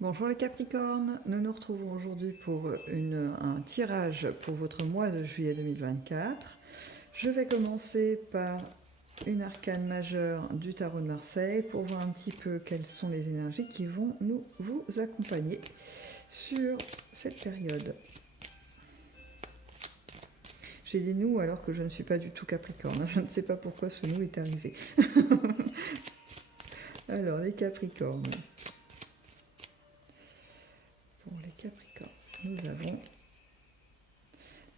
Bonjour les Capricornes, nous nous retrouvons aujourd'hui pour un tirage pour votre mois de juillet 2024. Je vais commencer par une arcane majeure du tarot de Marseille pour voir un petit peu quelles sont les énergies qui vont vous accompagner sur cette période. J'ai dit nous alors que je ne suis pas du tout Capricorne, je ne sais pas pourquoi ce nous est arrivé. Alors les Capricornes. Pour les Capricornes, nous avons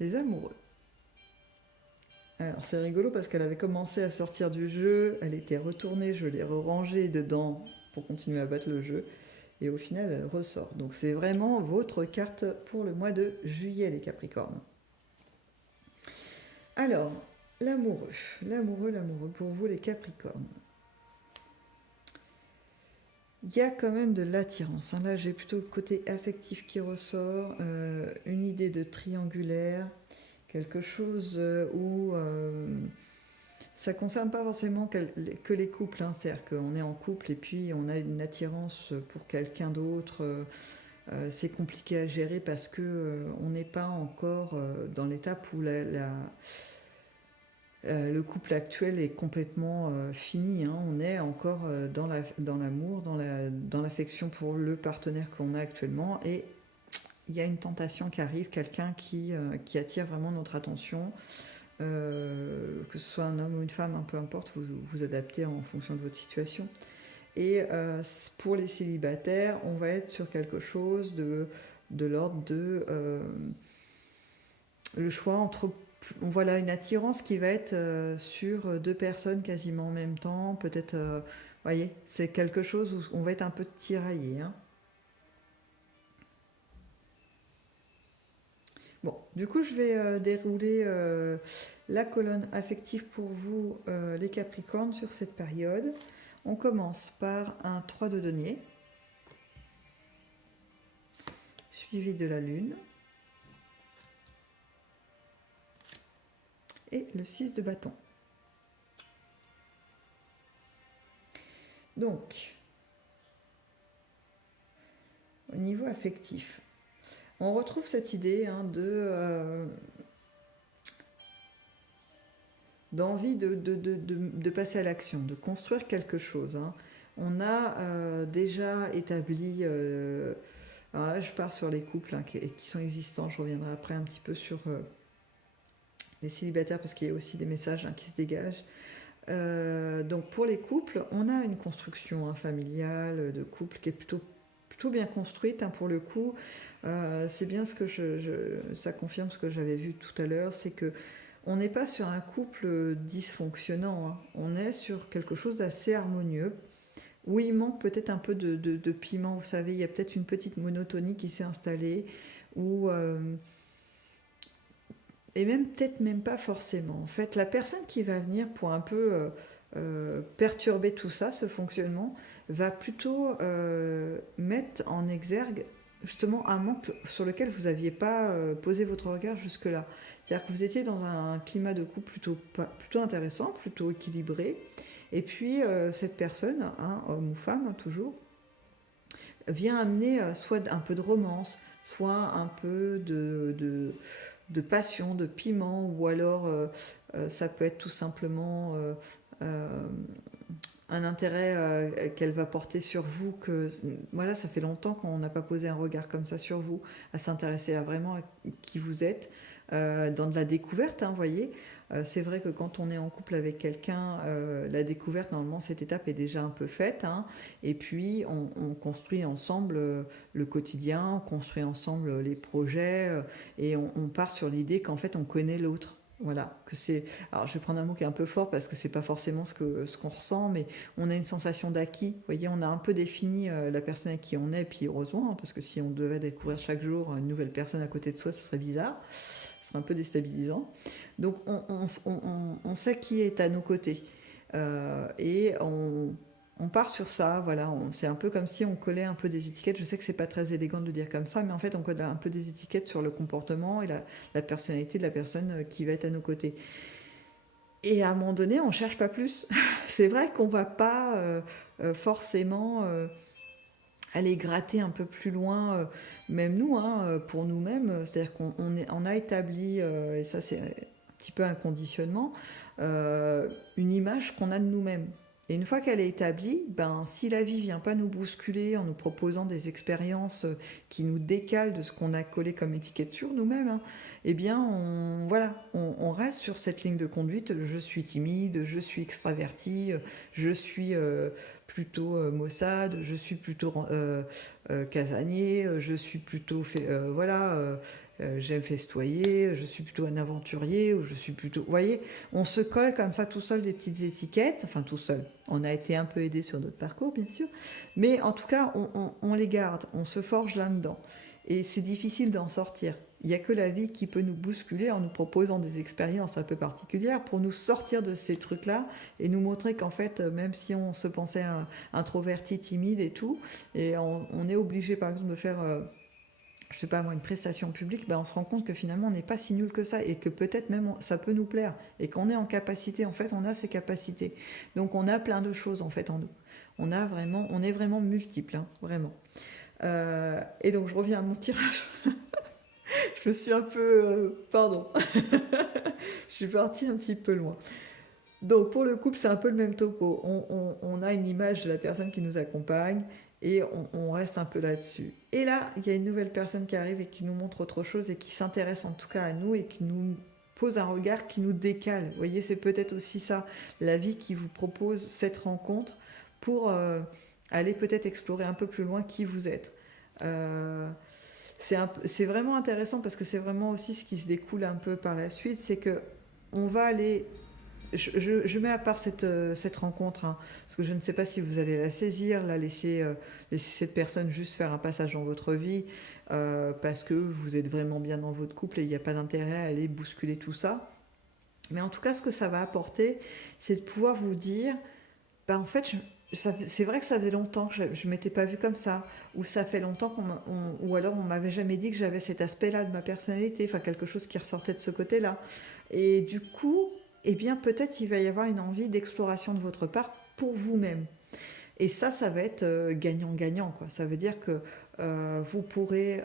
les amoureux. Alors c'est rigolo parce qu'elle avait commencé à sortir du jeu, elle était retournée, je l'ai rangée dedans pour continuer à battre le jeu, et au final elle ressort. Donc c'est vraiment votre carte pour le mois de juillet les Capricornes. Alors, l'amoureux, l'amoureux pour vous les Capricornes. Il y a quand même de l'attirance. Là, j'ai plutôt le côté affectif qui ressort, une idée de triangulaire, quelque chose où ça ne concerne pas forcément que les couples. C'est-à-dire qu'on est en couple et puis on a une attirance pour quelqu'un d'autre. C'est compliqué à gérer parce qu'on n'est pas encore dans l'étape où le couple actuel est complètement fini. On est encore dans l'amour, dans l'affection pour le partenaire qu'on a actuellement. Et il y a une tentation qui arrive, quelqu'un qui attire vraiment notre attention. Que ce soit un homme ou une femme, peu importe, vous adaptez en fonction de votre situation. Et pour les célibataires, on va être sur quelque chose de l'ordre de le choix entre voilà une attirance qui va être sur deux personnes quasiment en même temps, peut-être, voyez, c'est quelque chose où on va être un peu tiraillé. Bon, du coup, je vais dérouler la colonne affective pour vous, les Capricornes, sur cette période. On commence par un 3 de denier, suivi de la lune, et le 6 de bâton. Donc, au niveau affectif, on retrouve cette idée d'envie de passer à l'action, de construire quelque chose. On a déjà établi... alors là, je pars sur les couples qui sont existants. Je reviendrai après un petit peu sur les célibataires parce qu'il y a aussi des messages qui se dégagent. Donc pour les couples, on a une construction familiale de couple qui est plutôt bien construite pour le coup. C'est bien ce que ça confirme ce que j'avais vu tout à l'heure, c'est que on n'est pas sur un couple dysfonctionnant, on est sur quelque chose d'assez harmonieux, où il manque peut-être un peu de piment, vous savez, il y a peut-être une petite monotonie qui s'est installée, et même peut-être même pas forcément. En fait, la personne qui va venir pour un peu perturber tout ça, ce fonctionnement, va plutôt mettre en exergue justement un manque sur lequel vous n'aviez pas posé votre regard jusque-là. C'est-à-dire que vous étiez dans un climat de couple plutôt intéressant, plutôt équilibré, et puis cette personne, homme ou femme toujours, vient amener soit un peu de romance, soit un peu de passion, de piment, ou alors ça peut être tout simplement un intérêt qu'elle va porter sur vous, que voilà, ça fait longtemps qu'on n'a pas posé un regard comme ça sur vous, à s'intéresser à vraiment qui vous êtes, dans de la découverte, vous voyez. C'est vrai que quand on est en couple avec quelqu'un, la découverte, normalement, cette étape est déjà un peu faite, et puis on construit ensemble le quotidien, on construit ensemble les projets, et on part sur l'idée qu'en fait, on connaît l'autre. Voilà, que c'est. Alors, je vais prendre un mot qui est un peu fort parce que c'est pas forcément ce qu'on ressent, mais on a une sensation d'acquis. Vous voyez, on a un peu défini la personne avec qui on est, et puis heureusement, parce que si on devait découvrir chaque jour une nouvelle personne à côté de soi, ça serait bizarre, ça serait un peu déstabilisant. Donc, on sait qui est à nos côtés, et on part sur ça, voilà, c'est un peu comme si on collait un peu des étiquettes. Je sais que c'est pas très élégant de le dire comme ça, mais en fait, on colle un peu des étiquettes sur le comportement et la personnalité de la personne qui va être à nos côtés. Et à un moment donné, on cherche pas plus. C'est vrai qu'on va pas forcément aller gratter un peu plus loin, même nous, hein, pour nous-mêmes. C'est-à-dire on a établi, et ça c'est un petit peu un conditionnement, une image qu'on a de nous-mêmes. Et une fois qu'elle est établie, ben, si la vie vient pas nous bousculer en nous proposant des expériences qui nous décalent de ce qu'on a collé comme étiquette sur nous-mêmes, hein, eh bien, voilà, on reste sur cette ligne de conduite. Je suis timide, je suis extraverti, je suis plutôt maussade, je suis plutôt casanier, je suis plutôt j'aime festoyer, je suis plutôt un aventurier, ou je suis plutôt... Vous voyez, on se colle comme ça tout seul des petites étiquettes, enfin tout seul. On a été un peu aidé sur notre parcours, bien sûr, mais en tout cas, on les garde, on se forge là-dedans. Et c'est difficile d'en sortir. Il n'y a que la vie qui peut nous bousculer en nous proposant des expériences un peu particulières pour nous sortir de ces trucs-là et nous montrer qu'en fait, même si on se pensait introverti, timide et tout, et on est obligé par exemple de faire... je sais pas moi, une prestation publique, ben on se rend compte que finalement on n'est pas si nul que ça et que peut-être même ça peut nous plaire et qu'on est en capacité, en fait on a ces capacités. Donc on a plein de choses en fait en nous. On est vraiment multiple, hein, vraiment. Et donc je reviens à mon tirage. Je me suis un peu... pardon. Je suis partie un petit peu loin. Donc pour le couple, c'est un peu le même topo. On a une image de la personne qui nous accompagne et on reste un peu là-dessus. Et là, il y a une nouvelle personne qui arrive et qui nous montre autre chose et qui s'intéresse en tout cas à nous et qui nous pose un regard qui nous décale. Vous voyez, c'est peut-être aussi ça, la vie qui vous propose cette rencontre pour aller peut-être explorer un peu plus loin qui vous êtes. C'est vraiment intéressant parce que c'est vraiment aussi ce qui se découle un peu par la suite, c'est que on va aller je mets à part cette rencontre, hein, parce que je ne sais pas si vous allez la saisir, laisser cette personne juste faire un passage dans votre vie, parce que vous êtes vraiment bien dans votre couple et il n'y a pas d'intérêt à aller bousculer tout ça. Mais en tout cas, ce que ça va apporter, c'est de pouvoir vous dire, bah, en fait, c'est vrai que ça faisait longtemps que je ne m'étais pas vue comme ça, ou ça fait longtemps ou alors on m'avait jamais dit que j'avais cet aspect-là de ma personnalité, enfin quelque chose qui ressortait de ce côté-là. Et du coup, eh bien peut-être il va y avoir une envie d'exploration de votre part pour vous-même. Et ça va être gagnant-gagnant, quoi. Ça veut dire que vous pourrez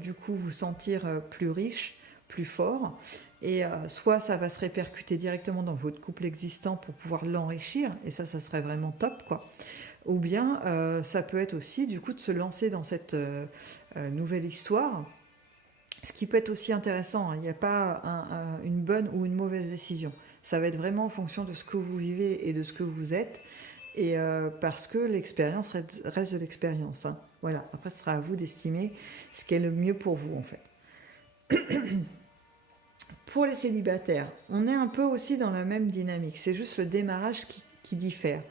du coup vous sentir plus riche, plus fort, et soit ça va se répercuter directement dans votre couple existant pour pouvoir l'enrichir, et ça serait vraiment top, quoi. Ou bien ça peut être aussi du coup de se lancer dans cette nouvelle histoire, ce qui peut être aussi intéressant, hein. Il n'y a pas une bonne ou une mauvaise décision. Ça va être vraiment en fonction de ce que vous vivez et de ce que vous êtes, et parce que l'expérience reste de l'expérience, hein. Voilà, après ce sera à vous d'estimer ce qui est le mieux pour vous en fait. Pour les célibataires, on est un peu aussi dans la même dynamique, c'est juste le démarrage qui diffère.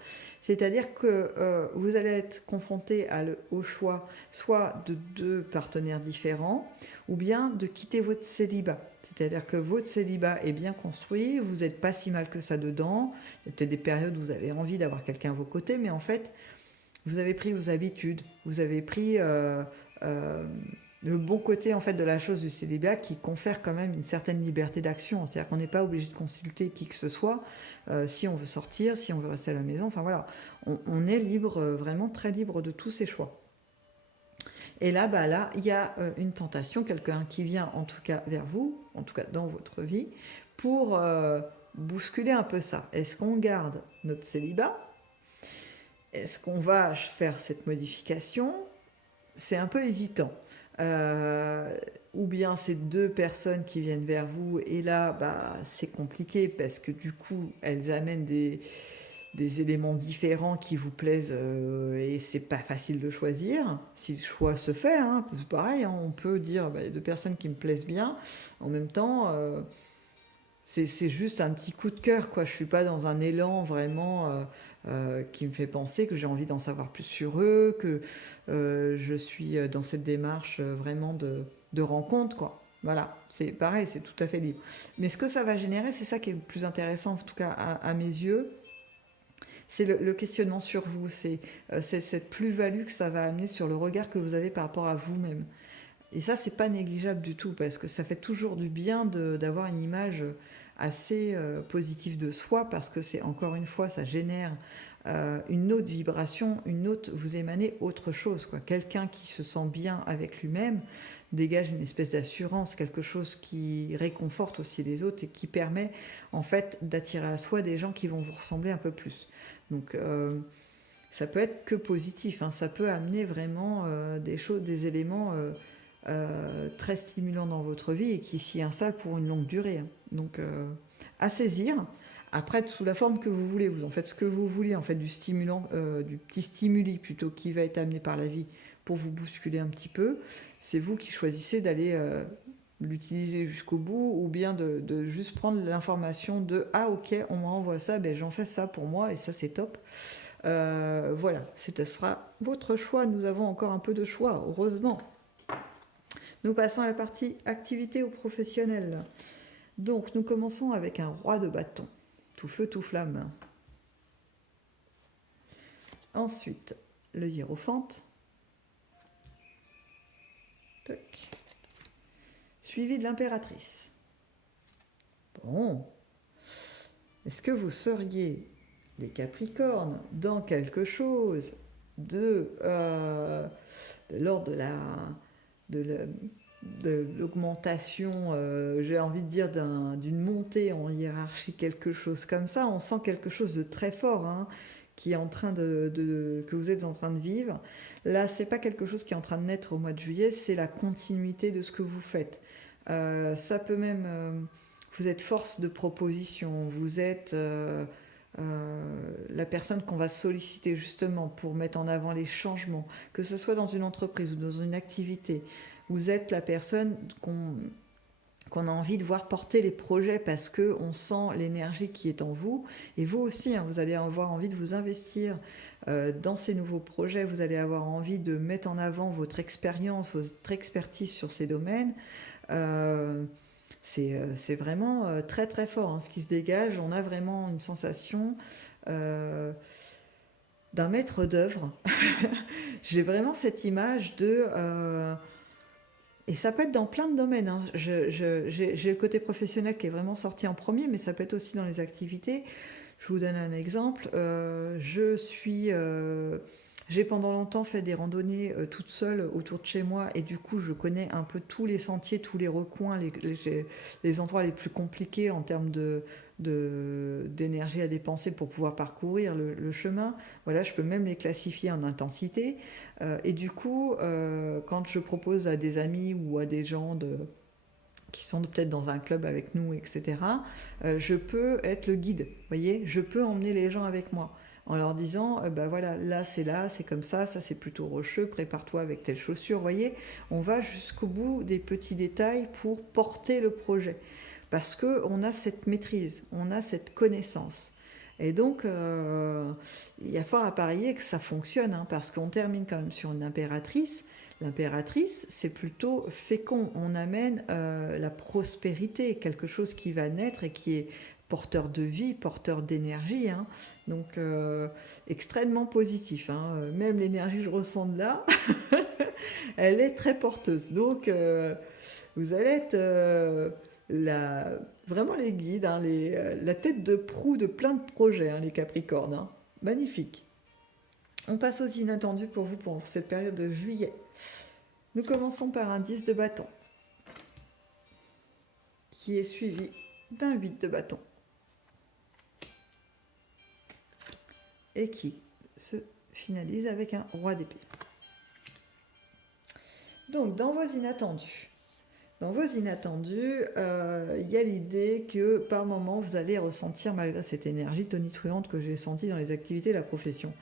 C'est-à-dire que vous allez être confronté au choix soit de deux partenaires différents ou bien de quitter votre célibat. C'est-à-dire que votre célibat est bien construit, vous n'êtes pas si mal que ça dedans. Il y a peut-être des périodes où vous avez envie d'avoir quelqu'un à vos côtés, mais en fait, vous avez pris vos habitudes, vous avez pris le bon côté en fait de la chose du célibat qui confère quand même une certaine liberté d'action. C'est-à-dire qu'on n'est pas obligé de consulter qui que ce soit si on veut sortir, si on veut rester à la maison. Enfin voilà, on est libre, vraiment très libre de tous ses choix. Et là, il y a une tentation, quelqu'un qui vient en tout cas vers vous, en tout cas dans votre vie, pour bousculer un peu ça. Est-ce qu'on garde notre célibat? Est-ce qu'on va faire cette modification? C'est un peu hésitant. Ou bien c'est deux personnes qui viennent vers vous et là c'est compliqué parce que du coup elles amènent des éléments différents qui vous plaisent et c'est pas facile de choisir si le choix se fait, hein. C'est pareil, hein, on peut dire il y a deux personnes qui me plaisent bien en même temps, c'est juste un petit coup de cœur, quoi. Je suis pas dans un élan vraiment qui me fait penser que j'ai envie d'en savoir plus sur eux, que je suis dans cette démarche vraiment de rencontre, quoi. Voilà, c'est pareil, c'est tout à fait libre. Mais ce que ça va générer, c'est ça qui est le plus intéressant, en tout cas à mes yeux, c'est le questionnement sur vous, c'est cette plus-value que ça va amener sur le regard que vous avez par rapport à vous-même. Et ça, c'est pas négligeable du tout, parce que ça fait toujours du bien d'avoir une image assez positive de soi, parce que c'est encore une fois, ça génère une autre vibration, vous émanez autre chose, quoi. Quelqu'un qui se sent bien avec lui-même dégage une espèce d'assurance, quelque chose qui réconforte aussi les autres et qui permet en fait d'attirer à soi des gens qui vont vous ressembler un peu plus. Donc ça peut être que positif, hein. Ça peut amener vraiment des choses, des éléments très stimulants dans votre vie et qui s'y installent pour une longue durée, hein. Donc à saisir. Après, sous la forme que vous voulez, vous en faites ce que vous voulez, en fait, du stimulant, du petit stimuli plutôt qui va être amené par la vie pour vous bousculer un petit peu. C'est vous qui choisissez d'aller l'utiliser jusqu'au bout ou bien de juste prendre l'information de ah ok, on m'envoie ça, ben j'en fais ça pour moi et ça c'est top. Voilà, ce sera votre choix. Nous avons encore un peu de choix, heureusement. Nous passons à la partie activité ou professionnelle. Donc, nous commençons avec un roi de bâton. Tout feu, tout flamme. Ensuite, le hiérophante. Tac. Suivi de l'impératrice. Bon. Est-ce que vous seriez, les Capricornes, dans quelque chose de l'ordre de l'augmentation, j'ai envie de dire d'une montée en hiérarchie, quelque chose comme ça? On sent quelque chose de très fort, hein, qui est en train que vous êtes en train de vivre. Là, c'est pas quelque chose qui est en train de naître au mois de juillet, c'est la continuité de ce que vous faites. Ça peut même, vous êtes force de proposition, vous êtes la personne qu'on va solliciter justement pour mettre en avant les changements, que ce soit dans une entreprise ou dans une activité. Vous êtes la personne qu'on a envie de voir porter les projets parce qu'on sent l'énergie qui est en vous. Et vous aussi, hein, vous allez avoir envie de vous investir dans ces nouveaux projets. Vous allez avoir envie de mettre en avant votre expérience, votre expertise sur ces domaines. C'est vraiment très très fort, hein, ce qui se dégage. On a vraiment une sensation d'un maître d'œuvre. J'ai vraiment cette image de... et ça peut être dans plein de domaines, hein. J'ai le côté professionnel qui est vraiment sorti en premier, mais ça peut être aussi dans les activités. Je vous donne un exemple. J'ai pendant longtemps fait des randonnées toute seule autour de chez moi et du coup je connais un peu tous les sentiers, tous les recoins, les endroits les plus compliqués en termes d'énergie à dépenser pour pouvoir parcourir le chemin. Voilà, je peux même les classifier en intensité. Et du coup, quand je propose à des amis ou à des gens qui sont peut-être dans un club avec nous, etc., je peux être le guide, vous voyez, je peux emmener les gens avec moi en leur disant, ben voilà, là c'est comme ça c'est plutôt rocheux, prépare-toi avec telle chaussure, vous voyez, on va jusqu'au bout des petits détails pour porter le projet, parce qu'on a cette maîtrise, on a cette connaissance. Et donc, il y a fort à parier que ça fonctionne, hein, parce qu'on termine quand même sur une impératrice. L'impératrice, c'est plutôt fécond. On amène la prospérité, quelque chose qui va naître et qui est porteur de vie, porteur d'énergie, hein. Donc extrêmement positif, hein. Même l'énergie que je ressens de là, elle est très porteuse. Donc vous allez être vraiment les guides, hein, la tête de proue de plein de projets, hein, les Capricornes, hein. Magnifique. On passe aux inattendus pour vous pour cette période de juillet. Nous commençons par un 10 de bâton qui est suivi d'un 8 de bâton et qui se finalise avec un roi d'épée. Donc, dans vos inattendus, il y a l'idée que par moment, vous allez ressentir, malgré cette énergie tonitruante que j'ai sentie dans les activités de la profession,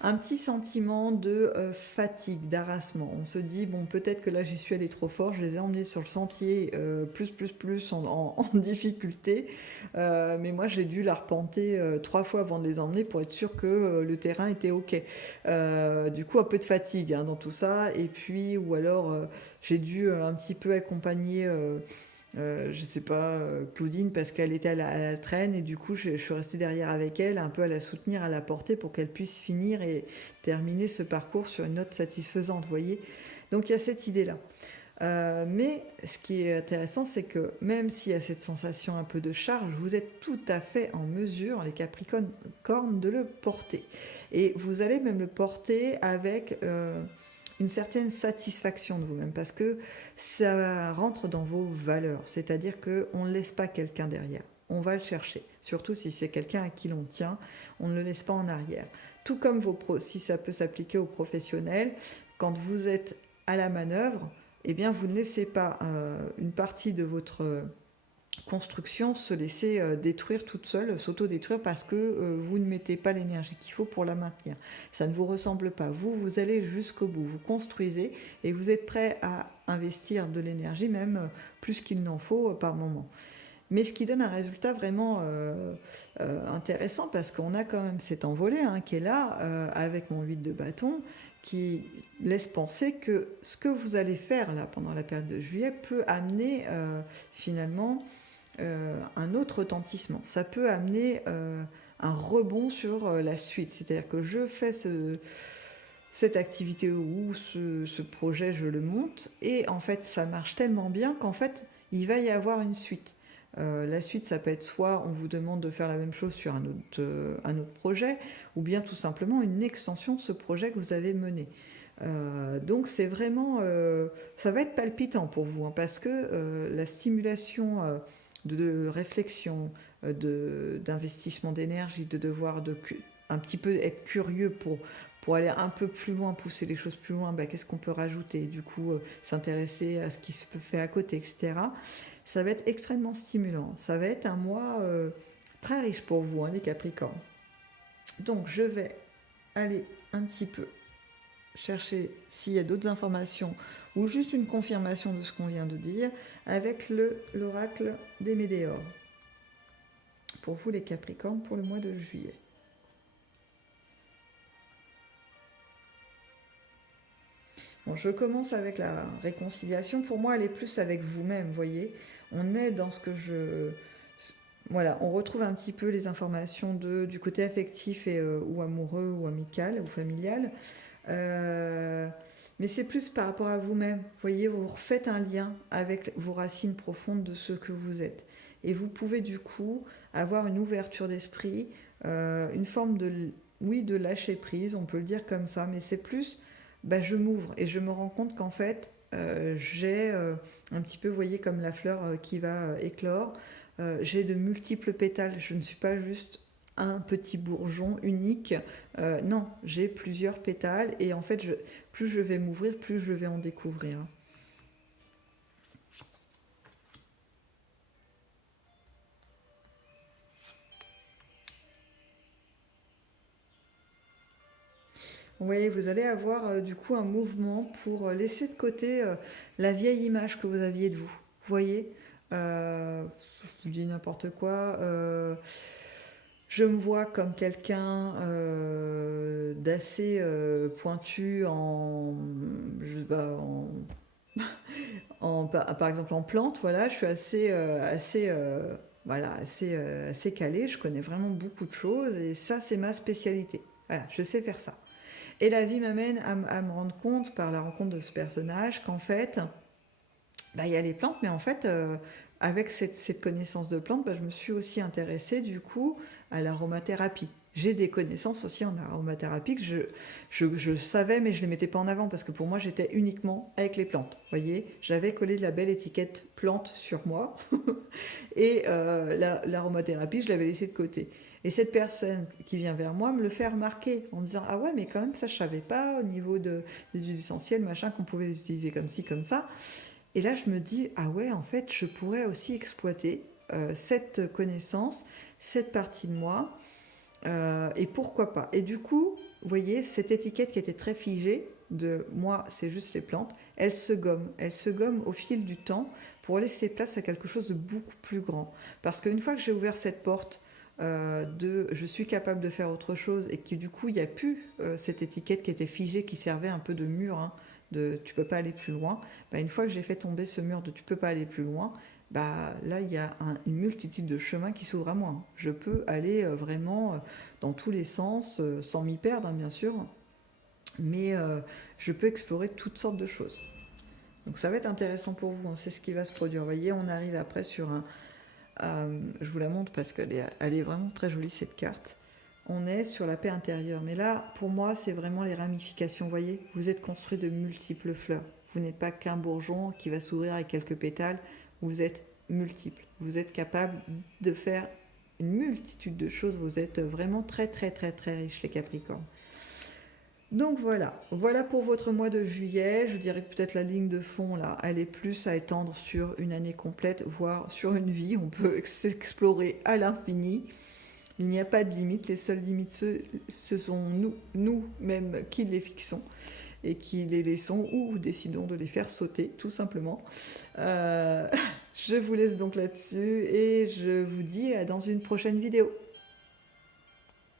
un petit sentiment de fatigue, d'harassement. On se dit, bon, peut-être que là, j'y suis allée trop fort, je les ai emmenés sur le sentier plus en difficulté, mais moi, j'ai dû l'arpenter 3 fois avant de les emmener pour être sûr que le terrain était OK. Du coup, un peu de fatigue, hein, dans tout ça, et puis, ou alors, j'ai dû un petit peu accompagner... je sais pas, Claudine, parce qu'elle était à la traîne et du coup je suis restée derrière avec elle, un peu à la soutenir, à la porter pour qu'elle puisse finir et terminer ce parcours sur une note satisfaisante, vous voyez. Donc il y a cette idée-là. Mais ce qui est intéressant, c'est que même s'il y a cette sensation un peu de charge, vous êtes tout à fait en mesure, les Capricornes, de le porter. Et vous allez même le porter avec une certaine satisfaction de vous-même, parce que ça rentre dans vos valeurs. C'est-à-dire qu'on ne laisse pas quelqu'un derrière. On va le chercher. Surtout si c'est quelqu'un à qui l'on tient, on ne le laisse pas en arrière. Tout comme si ça peut s'appliquer aux professionnels, quand vous êtes à la manœuvre, eh bien, vous ne laissez pas une partie de votre construction se laisser détruire toute seule, s'auto-détruire parce que vous ne mettez pas l'énergie qu'il faut pour la maintenir. Ça ne vous ressemble pas. Vous allez jusqu'au bout. Vous construisez et vous êtes prêt à investir de l'énergie, même plus qu'il n'en faut par moment. Mais ce qui donne un résultat vraiment intéressant, parce qu'on a quand même cet envolé qui est là, avec mon 8 de bâton, qui laisse penser que ce que vous allez faire là pendant la période de juillet peut amener finalement un autre retentissement. Ça peut amener un rebond sur la suite. C'est-à-dire que je fais cette activité ou ce projet, je le monte, et en fait ça marche tellement bien qu'en fait il va y avoir une suite. La suite, ça peut être soit on vous demande de faire la même chose sur un autre projet, ou bien tout simplement une extension de ce projet que vous avez mené. Donc c'est vraiment, ça va être palpitant pour vous, parce que la stimulation de réflexion, d'investissement d'énergie, de devoir un petit peu être curieux pour aller un peu plus loin, pousser les choses plus loin, qu'est-ce qu'on peut rajouter, du coup s'intéresser à ce qui se fait à côté, etc. Ça va être extrêmement stimulant. Ça va être un mois très riche pour vous, les Capricornes. Donc je vais aller un petit peu chercher s'il y a d'autres informations ou juste une confirmation de ce qu'on vient de dire avec l'oracle des Médéors. Pour vous les Capricornes, pour le mois de juillet. Bon, je commence avec la réconciliation. Pour moi, elle est plus avec vous-même, vous voyez. On est dans ce que Voilà, on retrouve un petit peu les informations du côté affectif ou amoureux ou amical ou familial. Mais c'est plus par rapport à vous-même. Vous voyez, vous refaites un lien avec vos racines profondes de ce que vous êtes. Et vous pouvez du coup avoir une ouverture d'esprit, une forme de lâcher prise, on peut le dire comme ça, mais c'est plus, je m'ouvre et je me rends compte qu'en fait, j'ai un petit peu, vous voyez, comme la fleur qui va éclore, j'ai de multiples pétales, je ne suis pas juste un petit bourgeon unique, non, j'ai plusieurs pétales et en fait, plus je vais m'ouvrir, plus je vais en découvrir. Oui, vous allez avoir du coup un mouvement pour laisser de côté la vieille image que vous aviez de vous. Vous voyez, je vous dis n'importe quoi. Je me vois comme quelqu'un d'assez pointu par exemple en plantes. Voilà, je suis assez calée. Je connais vraiment beaucoup de choses et ça, c'est ma spécialité. Voilà, je sais faire ça. Et la vie m'amène à me rendre compte, par la rencontre de ce personnage, qu'en fait, il y a les plantes, mais en fait, avec cette connaissance de plantes, je me suis aussi intéressée du coup à l'aromathérapie. J'ai des connaissances aussi en aromathérapie que je savais, mais je ne les mettais pas en avant, parce que pour moi, j'étais uniquement avec les plantes. Vous voyez, j'avais collé de la belle étiquette plante sur moi, et l'aromathérapie, je l'avais laissée de côté. Et cette personne qui vient vers moi me le fait remarquer en disant « Ah ouais, mais quand même, ça, je savais pas au niveau des huiles essentielles, machin, qu'on pouvait les utiliser comme ci, comme ça. » Et là, je me dis « Ah ouais, en fait, je pourrais aussi exploiter cette connaissance, cette partie de moi, et pourquoi pas. » Et du coup, vous voyez, cette étiquette qui était très figée, de moi, c'est juste les plantes, elle se gomme. Elle se gomme au fil du temps pour laisser place à quelque chose de beaucoup plus grand. Parce qu'une fois que j'ai ouvert cette porte, je suis capable de faire autre chose et que du coup il n'y a plus cette étiquette qui était figée, qui servait un peu de mur, de tu peux pas aller plus loin. Une fois que j'ai fait tomber ce mur de tu peux pas aller plus loin, là il y a une multitude de chemins qui s'ouvrent à moi. Je peux aller vraiment dans tous les sens, sans m'y perdre bien sûr, mais je peux explorer toutes sortes de choses. Donc ça va être intéressant pour vous, hein, c'est ce qui va se produire. Vous voyez, on arrive après sur un... je vous la montre parce elle est vraiment très jolie cette carte. On est sur la paix intérieure. Mais là, pour moi, c'est vraiment les ramifications. Vous voyez, vous êtes construit de multiples fleurs. Vous n'êtes pas qu'un bourgeon qui va s'ouvrir avec quelques pétales. Vous êtes multiples. Vous êtes capable de faire une multitude de choses. Vous êtes vraiment très, très, très, très riches, les Capricornes. Donc voilà pour votre mois de juillet. Je dirais que peut-être la ligne de fond, là, elle est plus à étendre sur une année complète, voire sur une vie. On peut s'explorer à l'infini. Il n'y a pas de limite. Les seules limites, ce sont nous-mêmes qui les fixons et qui les laissons ou décidons de les faire sauter, tout simplement. Je vous laisse donc là-dessus et je vous dis à dans une prochaine vidéo.